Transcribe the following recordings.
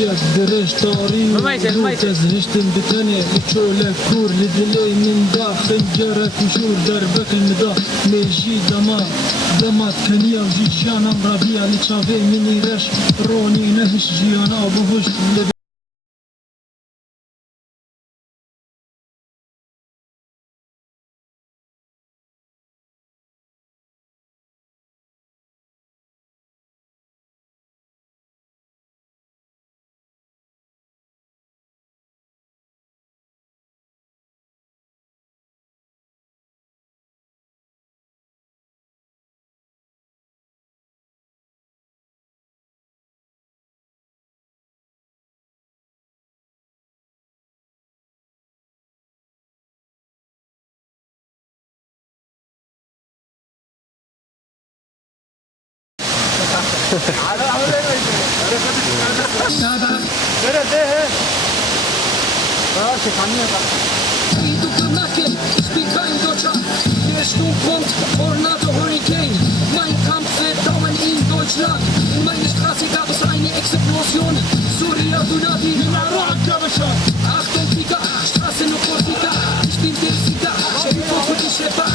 یک درش تاری روز از هشتم بتنه چوله کور لدلی من دا خنجره کشور در بکل مدا میجی دمات کنیا و جی جانم رابیا لچاوه منی رش رونی نهش جیانا بهش Du Kanaken, ich bin kein Deutscher. Der Sturmpunkt, Tornado, Hurricane. Mein Kampf wird dauern in Deutschland. In meiner Straße gab es eine Explosion. Surya Dunadi, Achtung, Fika, Straße nur vor Fika. Ich bin der Sieger, Sheriff für die Schlepper.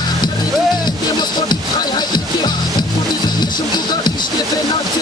Der muss vor die Freiheit regiert. Vor diese Kirchen, Bruder, ich lebe in Akte.